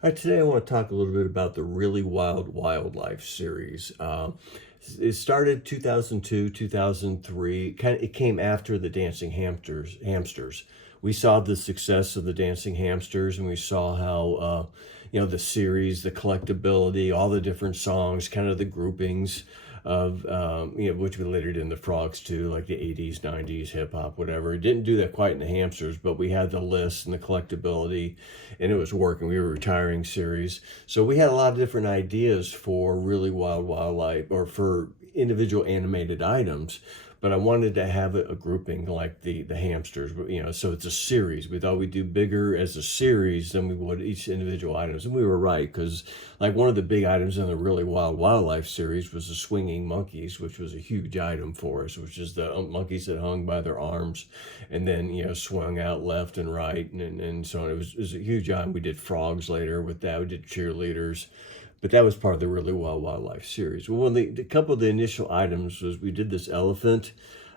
All right, today I want to talk a little bit about the Really Wild Wildlife series. It started 2002, 2003. It came after the Dancing Hamsters. We saw the success of the Dancing Hamsters, and we saw how the series, the collectability, all the different songs, kind of the groupings of which we later did in the Frogs too, like the 80s, 90s, hip hop, whatever. It didn't do that quite in the Hamsters, but we had the lists and the collectability, and it was working. We were a retiring series, so we had a lot of different ideas for Really Wild Wildlife, or for individual animated items. But I wanted to have a grouping like the hamsters, so it's a series. We thought we'd do bigger as a series than we would each individual items, and we were right, because like one of the big items in the Really Wild Wildlife series was the swinging monkeys, which was a huge item for us, which is the monkeys that hung by their arms and then swung out left and right, and so on. It was a huge item. We did frogs later with that. We did cheerleaders, but that was part of the Really Wild Wildlife series. Well, the couple of the initial items was we did this elephant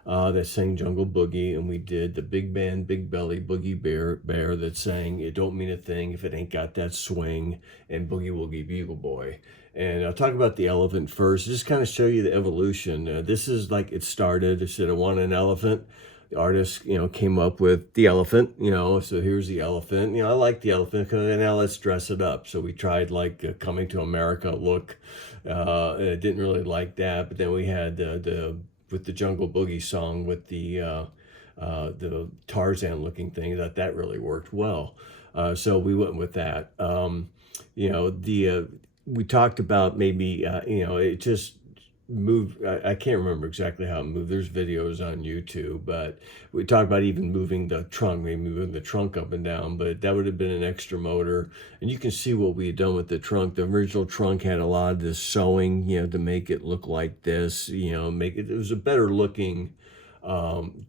that sang Jungle Boogie, and we did the big band, Big Belly Boogie Bear that sang It Don't Mean a Thing If It Ain't Got That Swing, and Boogie Woogie Bugle Boy. And I'll talk about the elephant first, just kind of show you the evolution. This is like it started. I said, I want an elephant. The artist, came up with the elephant, so here's the elephant. I like the elephant, now let's dress it up. So we tried like a Coming to America look. Didn't really like that, but then we had with the Jungle Boogie song with the Tarzan looking thing, that really worked well. So we went with that. We talked about maybe, it just moved. I can't remember exactly how it moved. There's videos on YouTube, but we talked about even moving the trunk, maybe moving the trunk up and down, but that would have been an extra motor. And you can see what we had done with the trunk. The original trunk had a lot of this sewing, to make it look like this, it was a better looking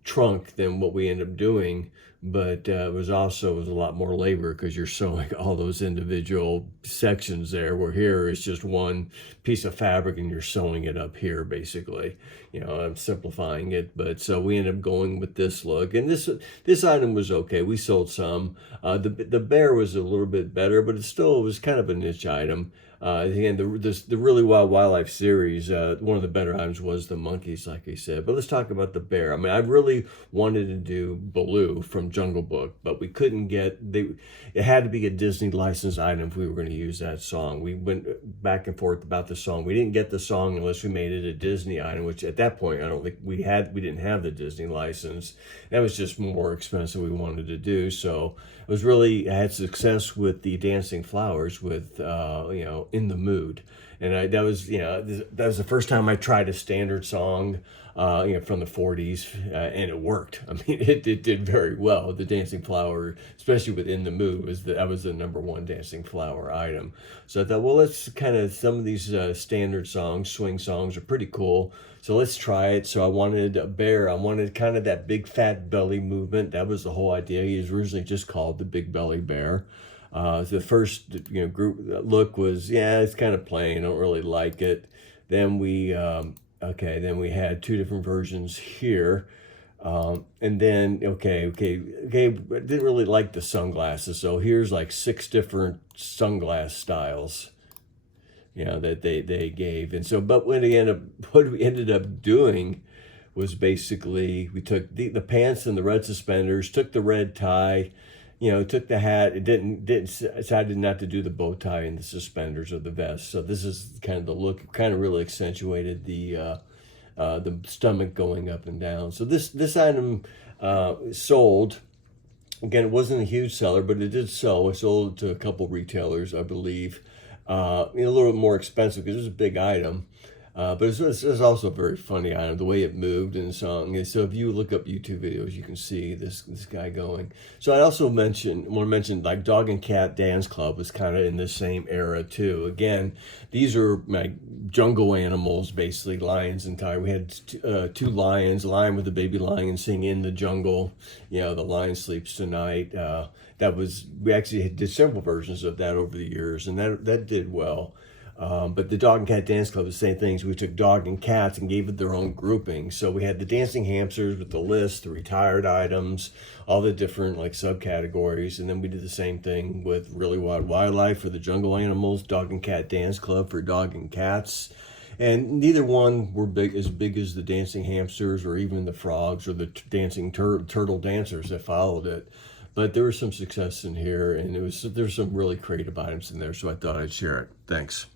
trunk than what we ended up doing. But it was a lot more labor, because you're sewing all those individual sections there, where here it's just one piece of fabric and you're sewing it up here, basically. I'm simplifying it, but so we ended up going with this look, and this item was okay. We sold some. The bear was a little bit better, but it was kind of a niche item. Again, the Really Wild Wildlife series, one of the better items was the monkeys, like I said. But let's talk about the bear. I mean, I really wanted to do Baloo from Jungle Book, but we couldn't it had to be a Disney licensed item if we were going to use that song. We went back and forth about the song. We didn't get the song unless we made it a Disney item, which at that point, I don't think we didn't have the Disney license. That was just more expensive we wanted to do. So I had success with the Dancing Flowers with, In the Mood. And that was the first time I tried a standard song, from the 40s, and it worked. I mean, it did very well. The Dancing Flower, especially with In the Mood, that was the number one Dancing Flower item. So I thought, well, let's some of these standard songs, swing songs, are pretty cool. So let's try it. So I wanted a bear. I wanted kind of that big fat belly movement. That was the whole idea. He was originally just called the Big Belly Bear. The first group look was, it's kind of plain. I don't really like it. Then we had two different versions here. And then, I didn't really like the sunglasses. So here's like 6 different sunglass styles, that they gave. And so, but what we ended up doing was basically we took the pants and the red suspenders, took the red tie, took the hat. It didn't decided not to do the bow tie and the suspenders or the vest. So this is kind of the look. It kind of really accentuated the stomach going up and down. So this item sold. Again, it wasn't a huge seller, but it did sell. I sold it to a couple retailers, I believe. A little more expensive because it was a big item. But it's also a very funny item, the way it moved in the song. And so if you look up YouTube videos, you can see this guy going. So I also want to mention like Dog and Cat Dance Club was kind of in the same era too. Again, these are like jungle animals, basically lions and tiger. We had 2 lions, a lion with a baby lion singing In the Jungle. The lion sleeps tonight. We actually did several versions of that over the years, and that did well. But the Dog and Cat Dance Club, the same things. We took dog and cats and gave it their own grouping. So we had the dancing hamsters with the list, the retired items, all the different like subcategories. And then we did the same thing with Really Wild Wildlife for the jungle animals, Dog and Cat Dance Club for dog and cats. And neither one were big as the dancing hamsters or even the frogs or the dancing turtle dancers that followed it. But there was some success in here, and there's some really creative items in there, so I thought I'd share it. Thanks.